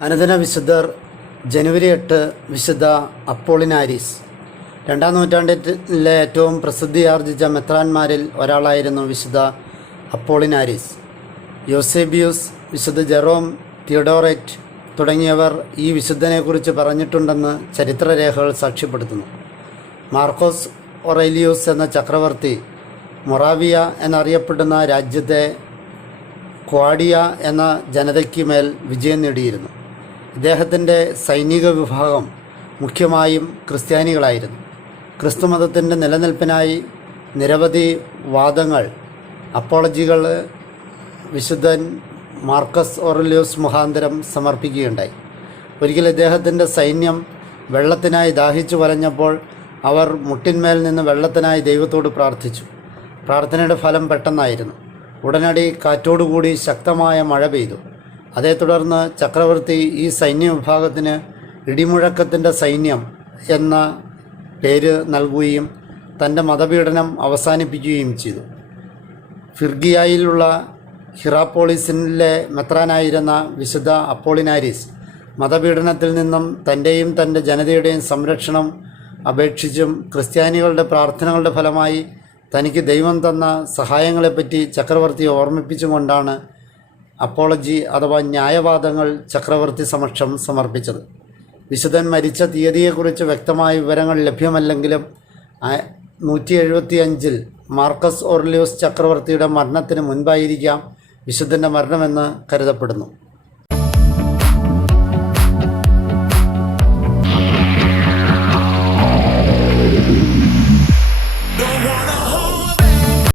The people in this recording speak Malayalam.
അനുദിന വിശുദ്ധർ ജനുവരി 8 വിശുദ്ധ അപ്പോളിനാരിസ്. 2-ാം നൂറ്റാണ്ടിലെ ഏറ്റവും പ്രസിദ്ധിയാർജിച്ച മെത്രാന്മാരിൽ ഒരാളായിരുന്നു വിശുദ്ധ അപ്പോളിനാരിസ്. യോസേബിയൂസ്, വിശുദ്ധ ജെറോം, തിയഡോറേറ്റ് തുടങ്ങിയവർ ഈ വിശുദ്ധനെക്കുറിച്ച് പറഞ്ഞിട്ടുണ്ടെന്ന് ചരിത്രരേഖകൾ സാക്ഷ്യപ്പെടുത്തുന്നു. മാർക്കോസ് ഒറേലിയൂസ് എന്ന ചക്രവർത്തി മൊറാവിയ എന്നറിയപ്പെടുന്ന രാജ്യത്തെ ക്വാഡിയ എന്ന ജനതയ്ക്ക് മേൽ വിജയം നേടിയിരുന്നു. ഇദ്ദേഹത്തിൻ്റെ സൈനിക വിഭാഗം മുഖ്യമായും ക്രിസ്ത്യാനികളായിരുന്നു. ക്രിസ്തുമതത്തിൻ്റെ നിലനിൽപ്പിനായി നിരവധി വാദങ്ങൾ അപ്പോളജികൾ വിശുദ്ധൻ മാർക്കസ് ഒറേലിയൂസ് മുഖാന്തരം സമർപ്പിക്കുകയുണ്ടായി. ഒരിക്കൽ ഇദ്ദേഹത്തിൻ്റെ സൈന്യം വെള്ളത്തിനായി ദാഹിച്ചു വലഞ്ഞപ്പോൾ അവർ മുട്ടിന്മേൽ നിന്ന് വെള്ളത്തിനായി ദൈവത്തോട് പ്രാർത്ഥിച്ചു. പ്രാർത്ഥനയുടെ ഫലം പെട്ടെന്നായിരുന്നു. ഉടനടി കാറ്റോടുകൂടി ശക്തമായ മഴ പെയ്തു. അതേ തുടർന്ന് ചക്രവർത്തി ഈ സൈന്യ വിഭാഗത്തിന് ഇടിമുഴക്കത്തിൻ്റെ സൈന്യം എന്ന പേര് നൽകുകയും തൻ്റെ മതപീഡനം അവസാനിപ്പിക്കുകയും ചെയ്തു. ഫിർഗിയയിലുള്ള ഹിറാപ്പോളിസിലെ മെത്രാനായിരുന്ന വിശുദ്ധ അപ്പോളിനാരിസ് മതപീഡനത്തിൽ നിന്നും തൻ്റെയും തൻ്റെ ജനതയുടെയും സംരക്ഷണം അപേക്ഷിച്ചും ക്രിസ്ത്യാനികളുടെ പ്രാർത്ഥനകളുടെ ഫലമായി തനിക്ക് ദൈവം തന്ന സഹായങ്ങളെപ്പറ്റി ചക്രവർത്തിയെ ഓർമ്മിപ്പിച്ചുകൊണ്ടാണ് അപ്പോളജി അഥവാ ന്യായവാദങ്ങൾ ചക്രവർത്തി സമക്ഷം സമർപ്പിച്ചത്. വിശുദ്ധൻ മരിച്ച തീയതിയെക്കുറിച്ച് വ്യക്തമായ വിവരങ്ങൾ ലഭ്യമല്ലെങ്കിലും 175 മാർക്കസ് ഒറേലിയൂസ് ചക്രവർത്തിയുടെ മരണത്തിന് മുൻപായിരിക്കാം വിശുദ്ധൻ്റെ മരണമെന്ന് കരുതപ്പെടുന്നു.